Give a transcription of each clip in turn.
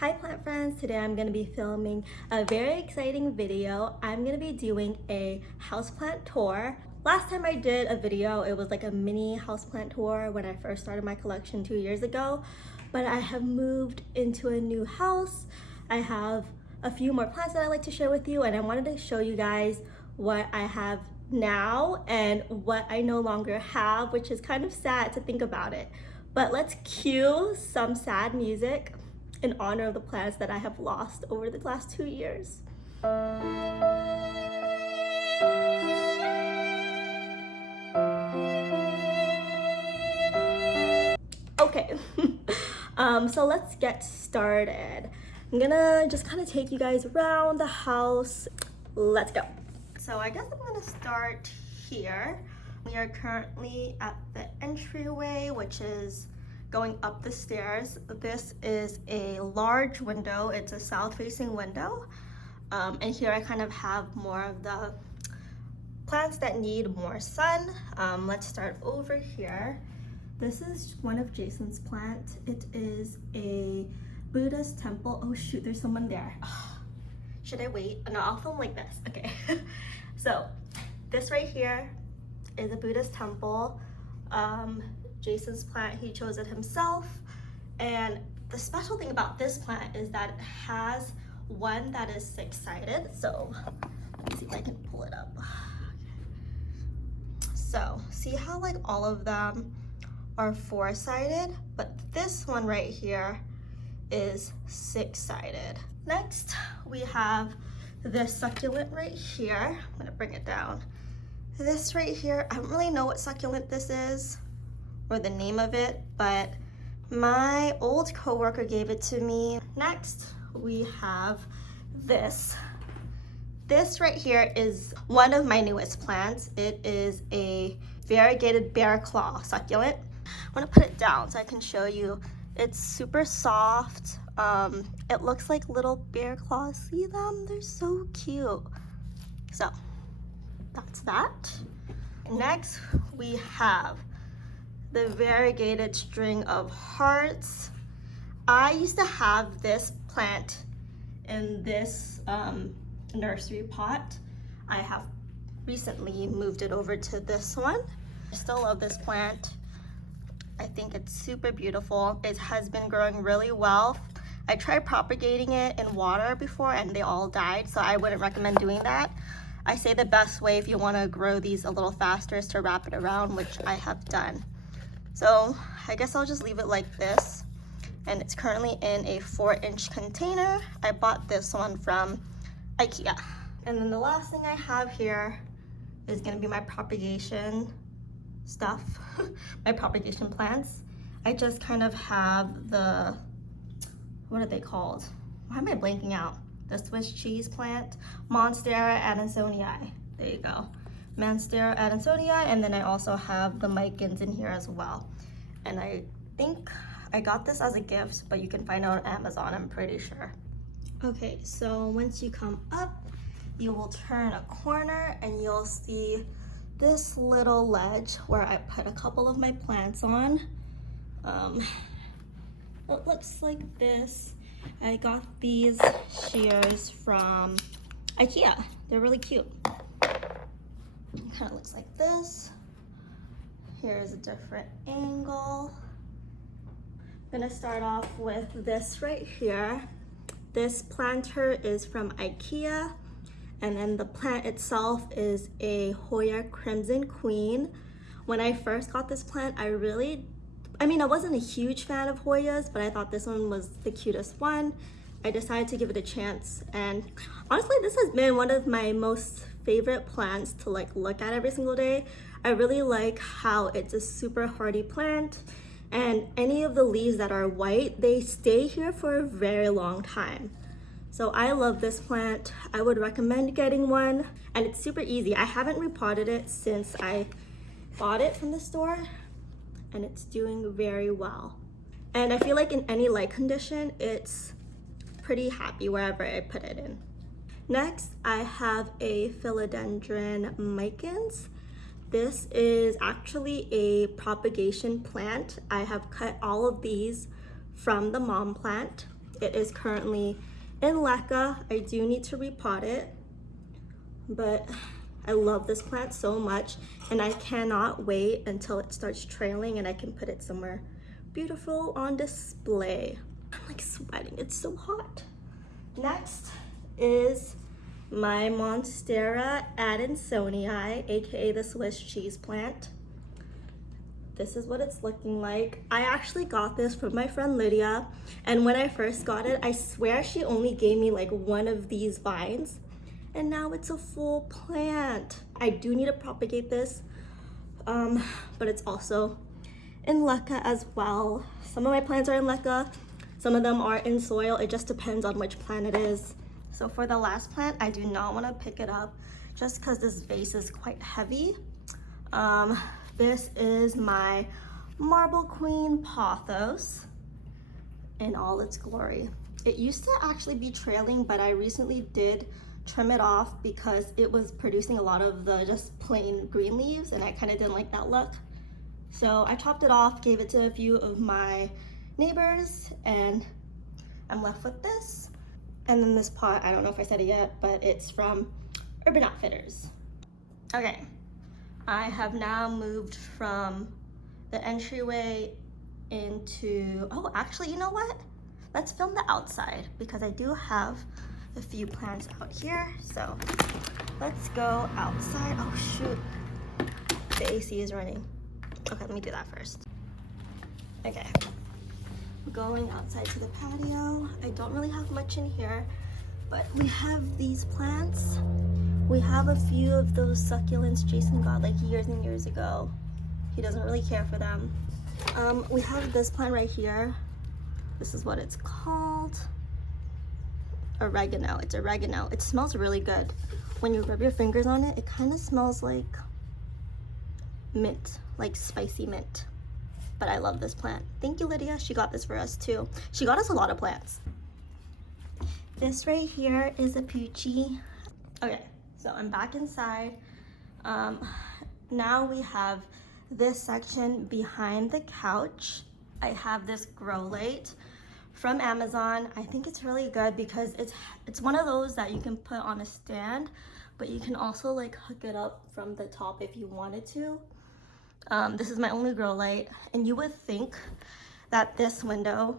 Hi plant friends, today I'm going to be filming a very exciting video. I'm going to be doing a houseplant tour. Last time I did a video, it was like a mini houseplant tour when I first started my collection 2 years ago. But I have moved into a new house. I have a few more plants that I'd like to share with you, and I wanted to show you guys what I have now and what I no longer have, which is kind of sad to think about it. But let's cue some sad music in honor of the plants that I have lost over the last 2 years. Okay, so let's get started. I'm gonna just kind of take you guys around the house. Let's go. So I guess I'm gonna start here. We are currently at the entryway, which is going up the stairs. This is a large window. It's a south-facing window. And here I kind of have more of the plants that need more sun. Let's start over here. This is one of Jason's plants. It is a Buddha's temple. Oh shoot, there's someone there. Should I wait? No, I'll film like this. Okay. So this right here is a Buddhist temple. Jason's plant, he chose it himself. And the special thing about this plant is that it has one that is six-sided. So let me see if I can pull it up. So see how like all of them are four-sided, but this one right here is six-sided. Next, we have this succulent right here. I'm gonna bring it down. This right here, I don't really know what succulent this is or the name of it, but my old coworker gave it to me. Next, we have this. This right here is one of my newest plants. It is a variegated bear claw succulent. I'm gonna put it down so I can show you. It's super soft. It looks like little bear claws. See them? They're so cute. So that's that. Next, we have the variegated string of hearts. I used to have this plant in this nursery pot. I have recently moved it over to this one. I still love this plant. I think it's super beautiful. It has been growing really well. I tried propagating it in water before and they all died, so I wouldn't recommend doing that. I say the best way if you want to grow these a little faster is to wrap it around, which I have done. So I guess I'll just leave it like this. And it's currently in a 4-inch container. I bought this one from IKEA. And then the last thing I have here is gonna be my propagation stuff, my propagation plants. I just kind of have the, what are they called? Why am I blanking out? The Swiss cheese plant, Monstera adansonii. There you go. Monstera adansonii, and then I also have the micans in here as well. And I think I got this as a gift, but you can find it on Amazon, I'm pretty sure. Okay, so once you come up, you will turn a corner and you'll see this little ledge where I put a couple of my plants on. It looks like this. I got these shears from IKEA. They're really cute. It kind of looks like this. Here's a different angle. I'm gonna start off with this right here. This planter is from IKEA, and then the plant itself is a Hoya Crimson Queen. When I first got this plant, I wasn't a huge fan of Hoyas, but I thought this one was the cutest one. I decided to give it a chance, and honestly, this has been one of my most favorite plants to like look at every single day. I really like how it's a super hardy plant, and any of the leaves that are white, they stay here for a very long time. So I love this plant. I would recommend getting one, and it's super easy. I haven't repotted it since I bought it from the store, and it's doing very well. And I feel like in any light condition, it's pretty happy wherever I put it in. Next, I have a philodendron micans. This is actually a propagation plant. I have cut all of these from the mom plant. It is currently in leca. I do need to repot it, but I love this plant so much, and I cannot wait until it starts trailing and I can put it somewhere beautiful on display. I'm like sweating, it's so hot. Next is my Monstera Adansonii, aka the Swiss cheese plant. This is what it's looking like. I actually got this from my friend Lydia, and when I first got it, I swear she only gave me like one of these vines, and now it's a full plant. I do need to propagate this, but it's also in leca as well. Some of my plants are in leca, some of them are in soil. It just depends on which plant it is. So for the last plant, I do not want to pick it up just because this vase is quite heavy. This is my Marble Queen Pothos in all its glory. It used to actually be trailing, but I recently did trim it off because it was producing a lot of the just plain green leaves, and I kind of didn't like that look. So I chopped it off, gave it to a few of my neighbors, and I'm left with this. And then this pot, I don't know if I said it yet, but it's from Urban Outfitters. Okay, I have now moved from the entryway into, oh, actually, you know what? Let's film the outside because I do have a few plants out here. So let's go outside. Oh shoot, the AC is running. Okay, let me do that first. Okay, going outside to the patio. I don't really have much in here, but we have these plants. We have a few of those succulents Jason got like years and years ago. He doesn't really care for them. We have this plant right here. This is what it's called. Oregano. It's oregano. It smells really good. When you rub your fingers on it, it kind of smells like mint, like spicy mint. But I love this plant. Thank you, Lydia. She got this for us too. She got us a lot of plants. This right here is a Poochie. Okay, so I'm back inside. Now we have this section behind the couch. I have this grow light from Amazon. I think it's really good because it's one of those that you can put on a stand, but you can also like hook it up from the top if you wanted to. This is my only grow light, and you would think that this window,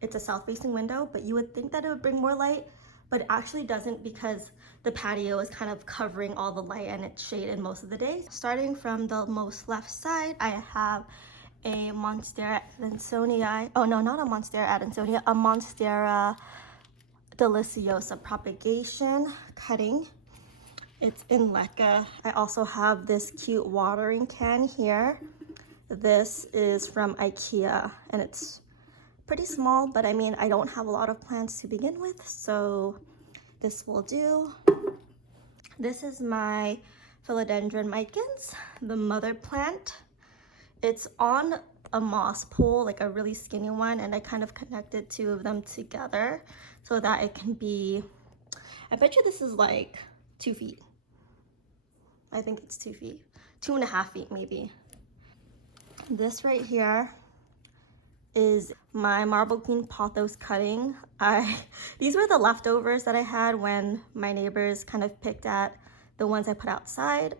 it's a south-facing window, but you would think that it would bring more light, but it actually doesn't because the patio is kind of covering all the light and it's shaded most of the day. Starting from the most left side, I have a Monstera Adansonii. Oh no, not a Monstera Adansonii, a Monstera Deliciosa propagation cutting. It's in leca. I also have this cute watering can here. This is from IKEA, and it's pretty small, but I mean, I don't have a lot of plants to begin with, so this will do. This is my Philodendron micans, the mother plant. It's on a moss pole, like a really skinny one, and I kind of connected two of them together so that it can be, I bet you this is like 2 feet. I think it's 2 feet, 2.5 feet maybe. This right here is my Marble Queen Pothos cutting. These were the leftovers that I had when my neighbors kind of picked at the ones I put outside.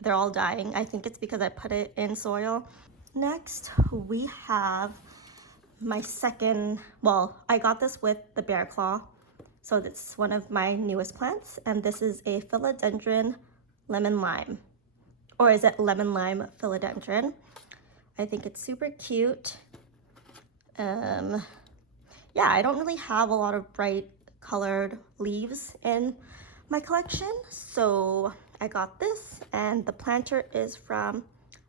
They're all dying. I think it's because I put it in soil. Next, we have my second, well, I got this with the bear claw. So that's one of my newest plants. And this is a philodendron lemon lime. Or is it lemon lime philodendron? I think it's super cute. Yeah, I don't really have a lot of bright colored leaves in my collection, so I got this, and the planter is from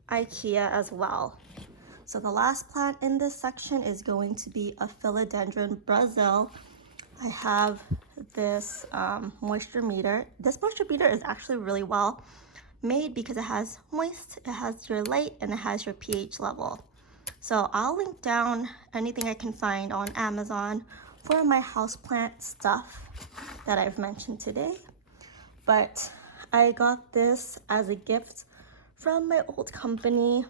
IKEA as well. So the last plant in this section is going to be a Philodendron Brazil. I have this moisture meter. This moisture meter is actually really well made because it has moist, it has your light, and it has your pH level. So I'll link down anything I can find on Amazon for my houseplant stuff that I've mentioned today. But I got this as a gift from my old company.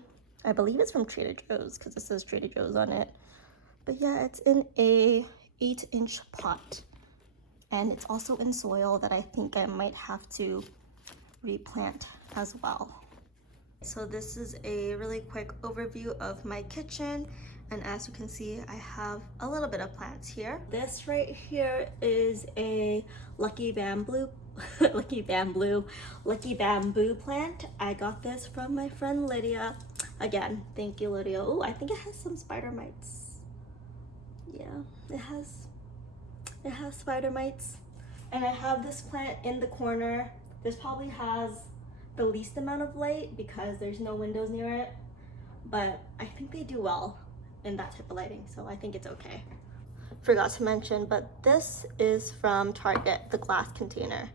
I believe it's from Trader Joe's because it says Trader Joe's on it. But yeah, it's in a 8-inch pot. And it's also in soil that I think I might have to replant as well. So this is a really quick overview of my kitchen. And as you can see, I have a little bit of plants here. This right here is a lucky bamboo plant. I got this from my friend Lydia. Again, thank you, Lydia. Oh, I think it has some spider mites. Yeah, it has spider mites. And I have this plant in the corner. This probably has the least amount of light because there's no windows near it, but I think they do well in that type of lighting, so I think it's okay. Forgot to mention, but this is from Target, the glass container.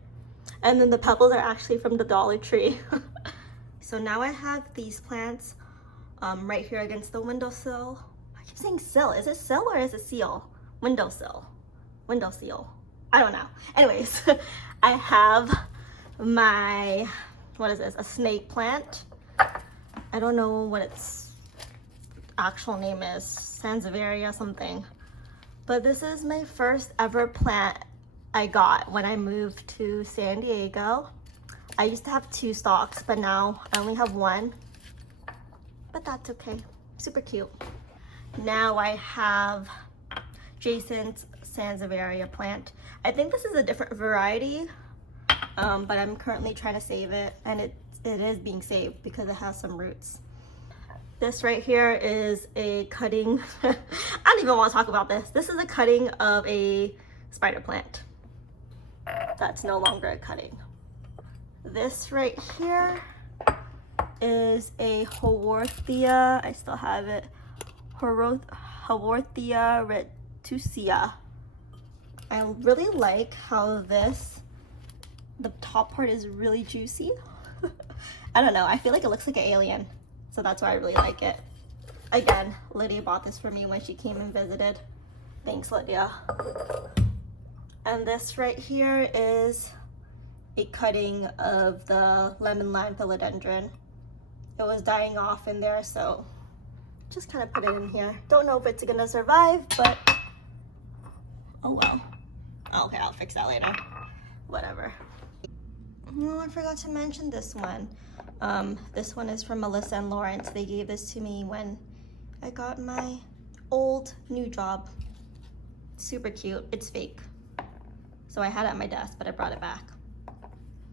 And then the pebbles are actually from the Dollar Tree. So now I have these plants right here against the windowsill. I keep saying sill. Is it sill or is it seal? Windowsill. Windowsill. I don't know. Anyways, I have my, what is this? A snake plant. I don't know what its actual name is, Sansevieria something, but this is my first ever plant I got when I moved to San Diego. I used to have 2 stalks, but now I only have 1, but that's okay. Super cute. Now I have Jason's Sansevieria plant. I think this is a different variety, but I'm currently trying to save it, and it is being saved because it has some roots. This right here is a cutting. I don't even want to talk about this. This is a cutting of a spider plant. That's no longer a cutting. This right here is a Haworthia. I still have it. Haworthia retusia. I really like how the top part is really juicy. I don't know. I feel like it looks like an alien. So that's why I really like it. Again, Lydia bought this for me when she came and visited. Thanks, Lydia. And this right here is a cutting of the lemon lime philodendron. It was dying off in there, so just kind of put it in here. Don't know if it's gonna survive, but oh well. Okay, I'll fix that later. Whatever. Oh, I forgot to mention this one. This one is from Melissa and Lawrence. They gave this to me when I got my old new job. Super cute. It's fake. So I had it at my desk, but I brought it back.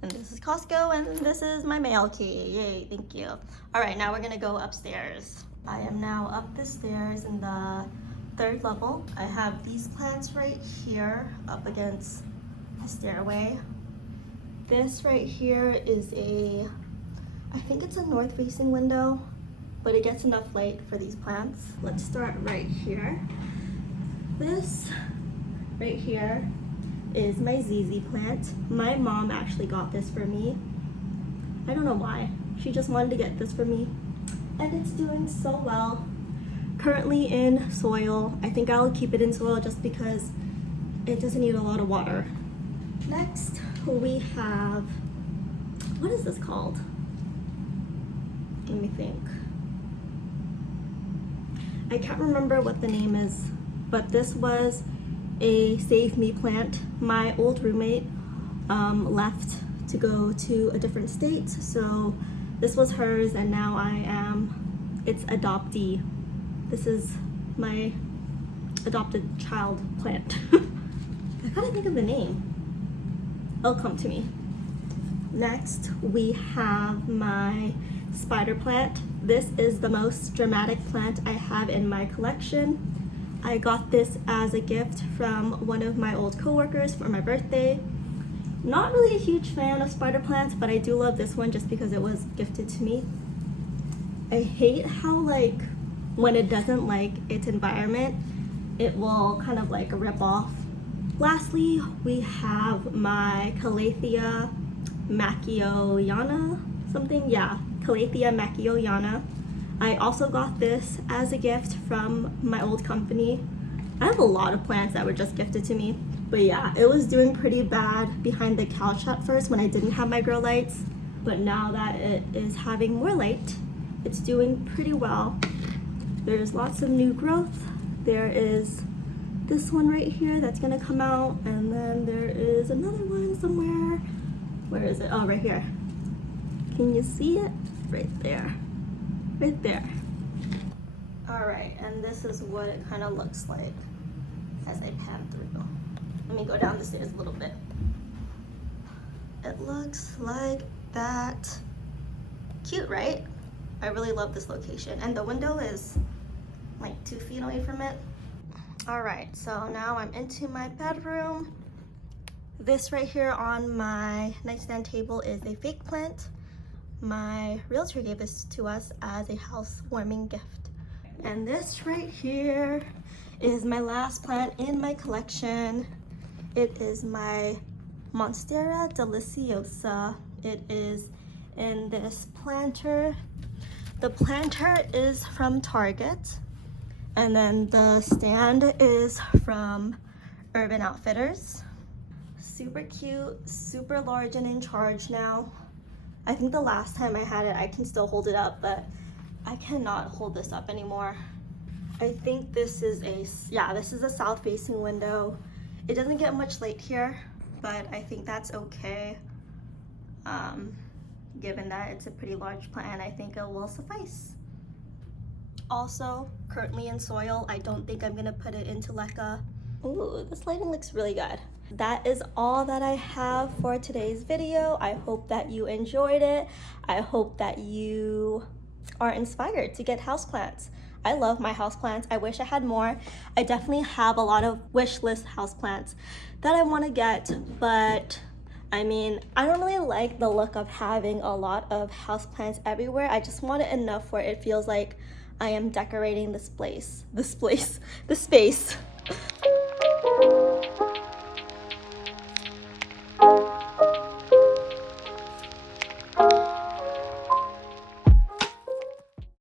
And this is Costco, and this is my mail key. Yay, thank you. All right, now we're gonna go upstairs. I am now up the stairs in the 3rd level. I have these plants right here up against the stairway. This right here is I think it's a north-facing window, but it gets enough light for these plants. Let's start right here. This right here is my ZZ plant. My mom actually got this for me. I don't know why. She just wanted to get this for me, and it's doing so well. Currently in soil. I think I'll keep it in soil just because it doesn't need a lot of water. Next, we have, what is this called? Let me think. I can't remember what the name is, but this was a Save Me plant. My old roommate left to go to a different state, so this was hers, and now I am its adoptee. This is my adopted child plant. I gotta think of the name. It'll come to me. Next, we have my spider plant. This is the most dramatic plant I have in my collection. I got this as a gift from one of my old coworkers for my birthday. Not really a huge fan of spider plants, but I do love this one just because it was gifted to me. I hate how when it doesn't like its environment, it will kind of rip off. Lastly, we have my Calathea macchioliana, Calathea macchioliana. I also got this as a gift from my old company. I have a lot of plants that were just gifted to me, but yeah, it was doing pretty bad behind the couch at first when I didn't have my grow lights, but now that it is having more light, it's doing pretty well. There's lots of new growth. There is this one right here that's gonna come out, and then there is another one somewhere. Where is it? Oh, right here. Can you see it? Right there. Right there. All right, and this is what it kind of looks like as I pan through. Let me go down the stairs a little bit. It looks like that. Cute, right? I really love this location, and the window is like 2 feet away from it. All right, so now I'm into my bedroom. This right here on my nightstand table is a fake plant. My realtor gave this to us as a housewarming gift. And this right here is my last plant in my collection. It is my Monstera deliciosa. It is in this planter. The planter is from Target, and then the stand is from Urban Outfitters. Super cute, super large and in charge now. I think the last time I had it, I can still hold it up, but I cannot hold this up anymore. I think this is a south facing window. It doesn't get much light here, but I think that's okay. Given that it's a pretty large plant, I think it will suffice. Also, currently in soil. I don't think I'm gonna put it into like a, ooh, this lighting looks really good. That is all that I have for today's video. I hope that you enjoyed it. I hope that you are inspired to get houseplants. I love my houseplants. I wish I had more. I definitely have a lot of wish list houseplants that I want to get, but I mean, I don't really like the look of having a lot of houseplants everywhere. I just want it enough where it feels like I am decorating this space.